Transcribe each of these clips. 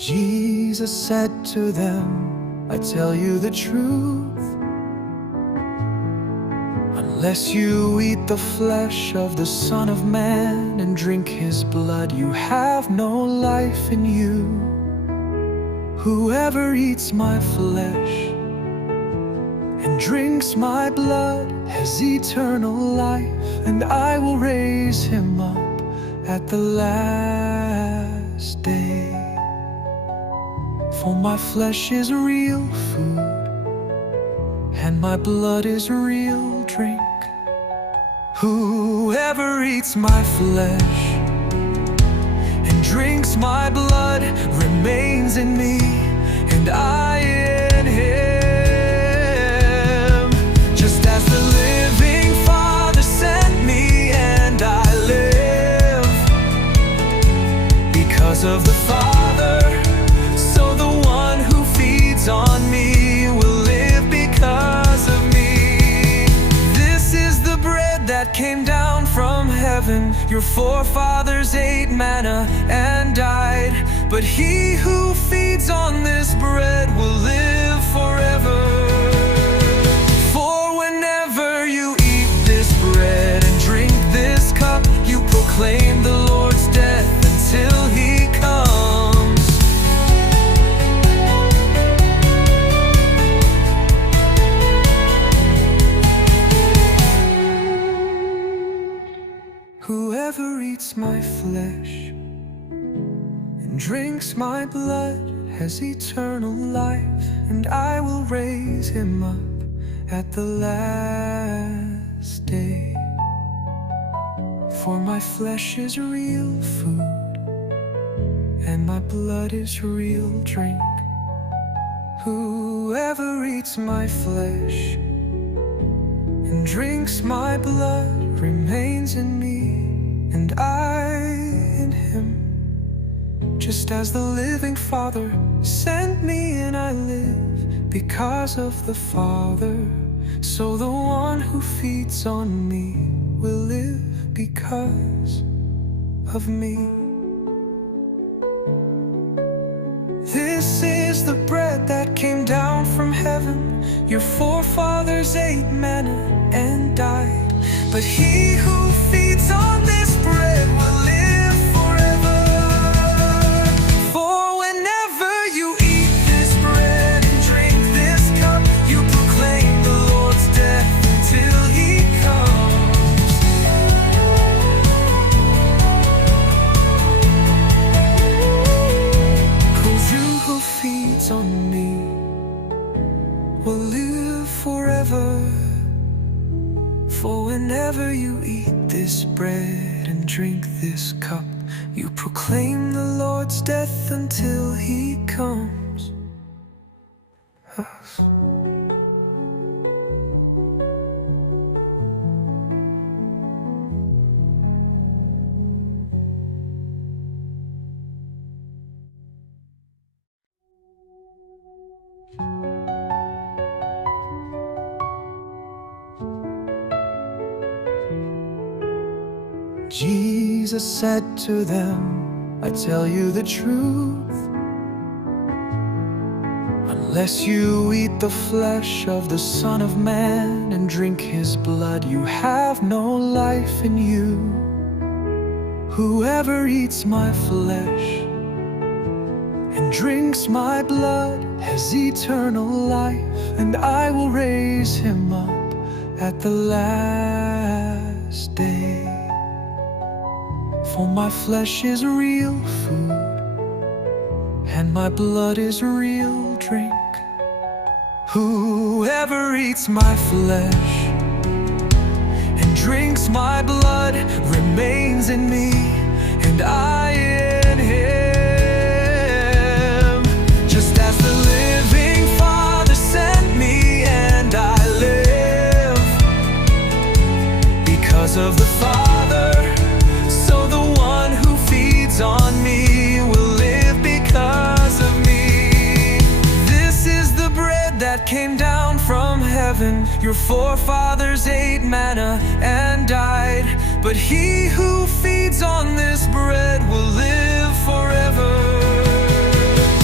Jesus said to them, I tell you the truth, unless you eat the flesh of the Son of Man and drink his blood, you have no life in you. Whoever eats my flesh and drinks my blood has eternal life, and I will raise him up at the last day. For my flesh is real food, and my blood is real drink. Whoever eats my flesh and drinks my blood remains in me, and I in him. Just as the living Father sent me, and I live because of the Father, so the one who feeds on me will live because of me. This is the bread that came down from heaven. Your forefathers ate manna and died, but he who feeds on this bread will live forever. For whenever you eat this bread and drink this cup, you proclaim the Lord's death until he comes. Whoever eats my flesh and drinks my blood has eternal life, and I will raise him up at the last day. For my flesh is real food, and my blood is real drink. Whoever eats my flesh and drinks my blood remains in me, and I in him. Just as the living Father sent me, and I live because of the Father, so the one who feeds on me will live because of me. This is the bread that came down from heaven. Your forefathers ate manna and died, but he who feeds on this bread will live forever. For whenever you eat this bread and drink this cup, you proclaim the Lord's death until he comes. 'Cause you who feeds on me will live forever. For whenever you eat this bread and drink this cup, you proclaim the Lord's death until he comes. Jesus said to them, I tell you the truth, unless you eat the flesh of the Son of Man and drink his blood, you have no life in you. Whoever eats my flesh and drinks my blood has eternal life, and I will raise him up at the last day. For my flesh is real food, and my blood is real drink. Whoever eats my flesh and drinks my blood remains in me, and I in him. Just as the living Father sent me, and I live because of the Father, so the one who feeds on me will live because of me. This is the bread that came down from heaven. Your forefathers ate manna and died, but he who feeds on this bread will live forever.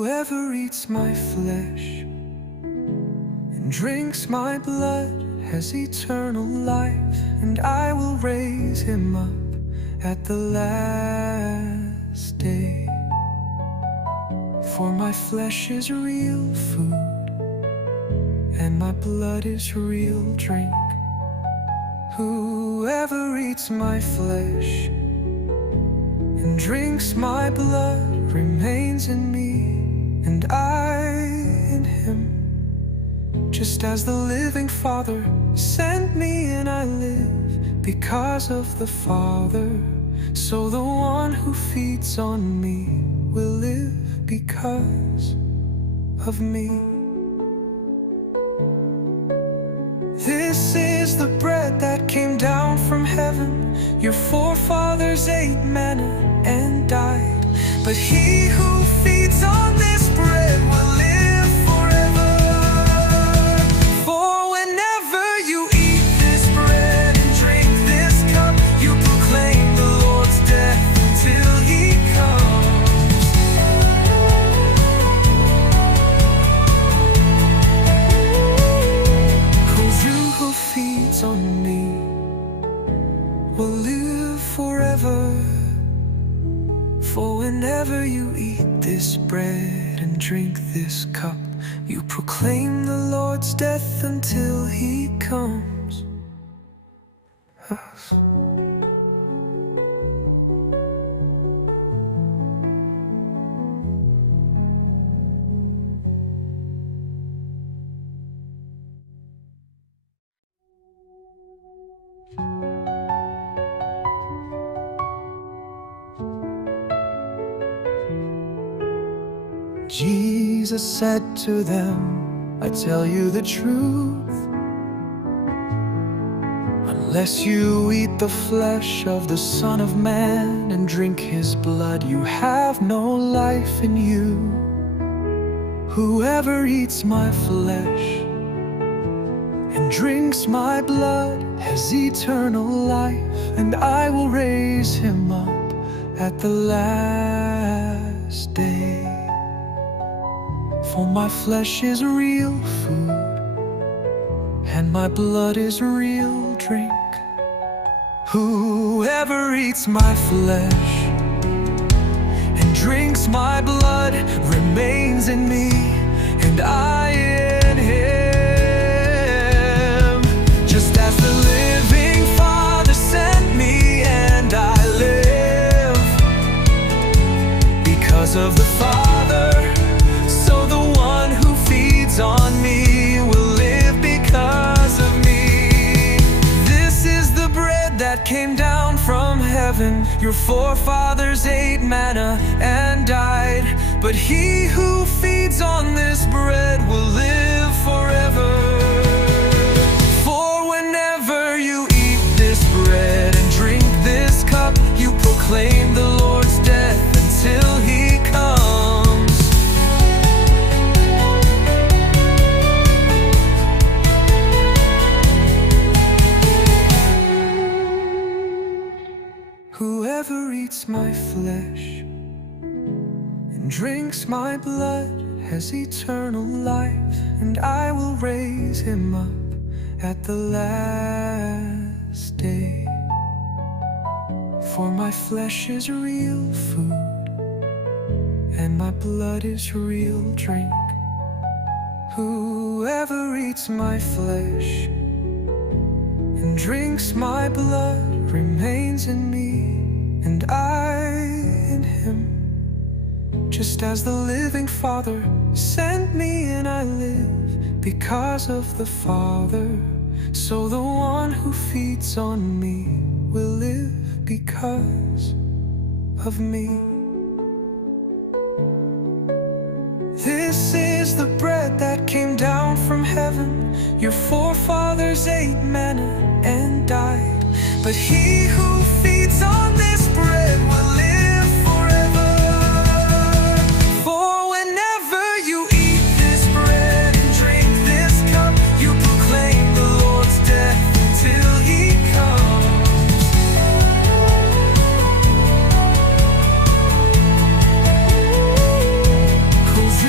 Whoever eats my flesh and drinks my blood has eternal life, and I will raise him up at the last day. For my flesh is real food, and my blood is real drink. Whoever eats my flesh and drinks my blood remains in me, and I in him. Just as the living Father sent me and I live because of the Father, so the one who feeds on me will live because of me. This is the bread that came down from heaven. Your forefathers ate manna and died, but he who feeds on this bread will live forever. For whenever you eat this bread and drink this cup, you proclaim the Lord's death until he comes. Who feeds on me will live forever. For whenever you eat this bread and drink this cup, you proclaim the Lord's death until he comes. Jesus said to them, I tell you the truth, unless you eat the flesh of the Son of Man and drink his blood, you have no life in you. Whoever eats my flesh and drinks my blood has eternal life, and I will raise him up at the last day. For my flesh is real food, and my blood is real drink. Whoever eats my flesh and drinks my blood remains in me, and I in him. Just as the living Father sent me and I live because of the Father, so the one who feeds on me will live because of me. This is the bread that came down from heaven. Your forefathers ate manna and died, but he who feeds on this bread will live forever. For whenever you eat this bread and drink this cup, you proclaim the Lord's death until he comes. Whoever eats my flesh and drinks my blood has eternal life, and I will raise him up at the last day. For my flesh is real food, and my blood is real drink. Whoever eats my flesh and drinks my blood remains in me, and I in him. Just as the living Father sent me and I live because of the Father, so the one who feeds on me will live because of me. This is the bread that came down from heaven. Your forefathers ate manna and died, but he who feeds on this bread will live forever. For whenever you eat this bread and drink this cup, you proclaim the Lord's death until he comes. 'Cause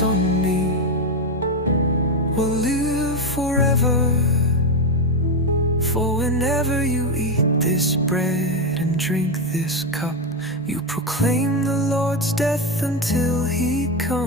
feeds on me will live forever. For whenever you eat this bread and drink this cup, you proclaim the Lord's death until He comes.